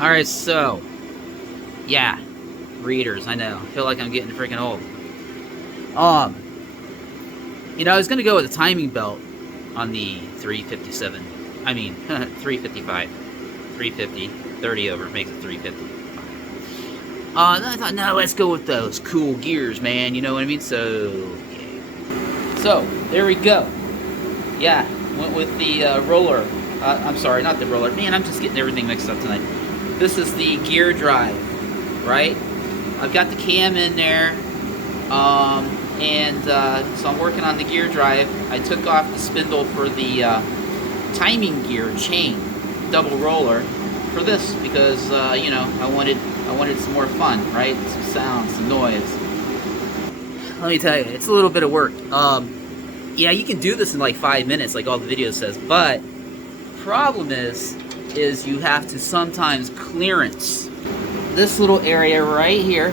Alright, so, yeah, readers, I know. I feel like I'm getting freaking old. I was gonna go with a timing belt on the 357. I mean, 355. 350. 30 over makes it 350. Then I thought, no, let's go with those cool gears, man. You know what I mean? So, yeah. So, there we go. Yeah, went with the roller. I'm sorry, not the roller. Man, I'm just getting everything mixed up tonight. This is the gear drive, right? I've got the cam in there, so I'm working on the gear drive. I took off the spindle for the timing gear chain, double roller, for this because I wanted some more fun, right? Some sound, some noise. Let me tell you, it's a little bit of work. Yeah, you can do this in like 5 minutes, like all the video says, but problem is you have to sometimes clearance this little area right here.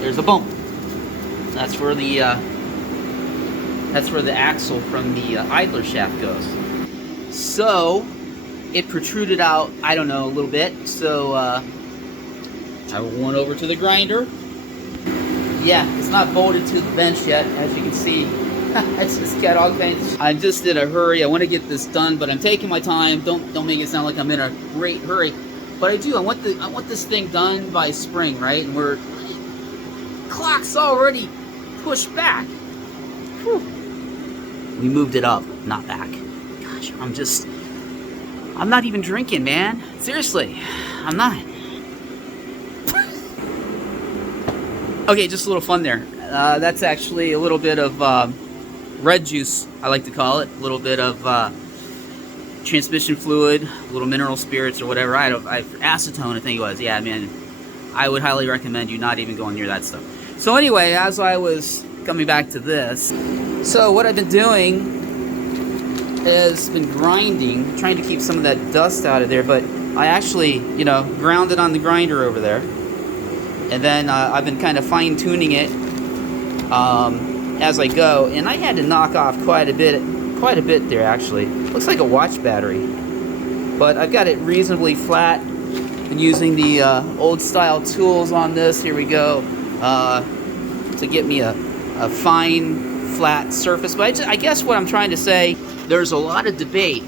There's a bump. That's where the axle from the idler shaft goes. So it protruded out, I don't know, a little bit. So I went over to the grinder. Yeah, it's not bolted to the bench yet, as you can see. It's just got all kinds. I'm just in a hurry. I want to get this done, but I'm taking my time. Don't make it sound like I'm in a great hurry. But I do. I want this thing done by spring, right? And we're clock's already pushed back. Whew. We moved it up, not back. Gosh, I'm not even drinking, man. Seriously, I'm not. Okay, just a little fun there. That's actually a little bit of red juice, I like to call it. A little bit of transmission fluid, a little mineral spirits or whatever. Acetone, I think it was. Yeah, man, I would highly recommend you not even going near that stuff. So anyway, as I was coming back to this, so what I've been doing is been grinding, trying to keep some of that dust out of there, but I actually, ground it on the grinder over there. And then I've been kind of fine-tuning it as I go, and I had to knock off quite a bit there, actually. Looks like a watch battery, but I've got it reasonably flat. And using the old-style tools on this, here we go, to get me a fine, flat surface. But I guess what I'm trying to say, there's a lot of debate.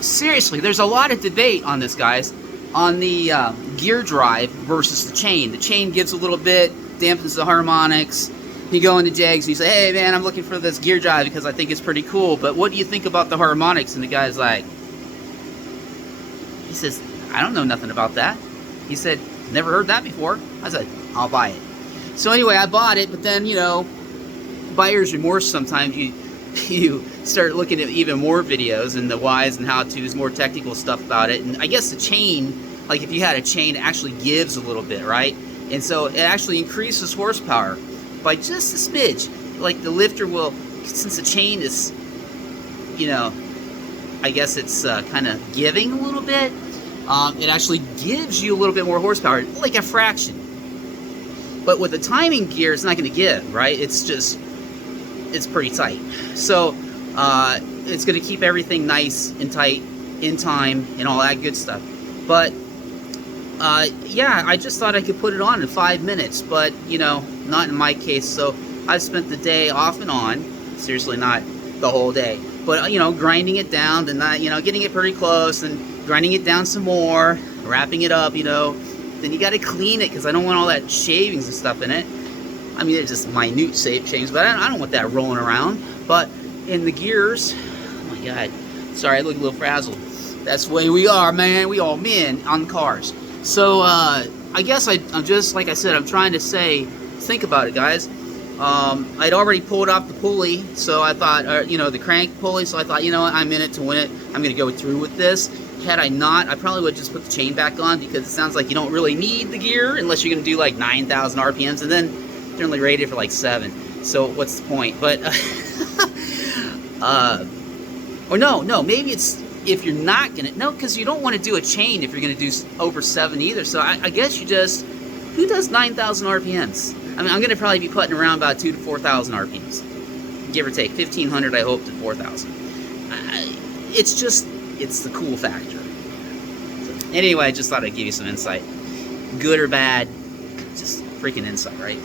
Seriously, there's a lot of debate on this, guys. On the gear drive versus the chain. The chain gives a little bit, dampens the harmonics. You go into Jegs and you say, hey man, I'm looking for this gear drive because I think it's pretty cool, but what do you think about the harmonics? And the guy's like, he says, I don't know nothing about that. He said, never heard that before. I said, I'll buy it. So anyway, I bought it, but then, buyer's remorse sometimes. You start looking at even more videos and the whys and how-tos, more technical stuff about it. And I guess the chain, like if you had a chain, it actually gives a little bit, right? And so it actually increases horsepower by just a smidge. Like the lifter will, since the chain is, I guess it's kind of giving a little bit, it actually gives you a little bit more horsepower, like a fraction. But with the timing gear, it's not going to give, right? It's pretty tight. So it's going to keep everything nice and tight in time and all that good stuff. But yeah, I just thought I could put it on in 5 minutes, but not in my case. So I've spent the day off and on, seriously, not the whole day, but grinding it down, then getting it pretty close, and grinding it down some more, wrapping it up, then you got to clean it because I don't want all that shavings and stuff in it. I mean, it's just minute shavings, but I don't want that rolling around. But in the gears, oh my God, sorry, I look a little frazzled. That's the way we are, man. We all men on cars. So I guess I'm just, like I said, I'm trying to say, think about it, guys. I'd already pulled off the pulley, so I thought, the crank pulley, so I thought, I'm in it to win it. I'm going to go through with this. Had I not, I probably would just put the chain back on because it sounds like you don't really need the gear unless you're going to do like 9,000 RPMs, and then they're only rated for like 7. So what's the point? But, or no, maybe it's if you're not going to, no, because you don't want to do a chain if you're going to do over 7 either. So I guess you just, who does 9,000 RPMs? I mean, I'm going to probably be putting around about 2,000 to 4,000 RPMs, give or take 1,500, I hope, to 4,000. It's just, it's the cool factor. So Anyway, I just thought I'd give you some insight. Good or bad, just freaking insight, right?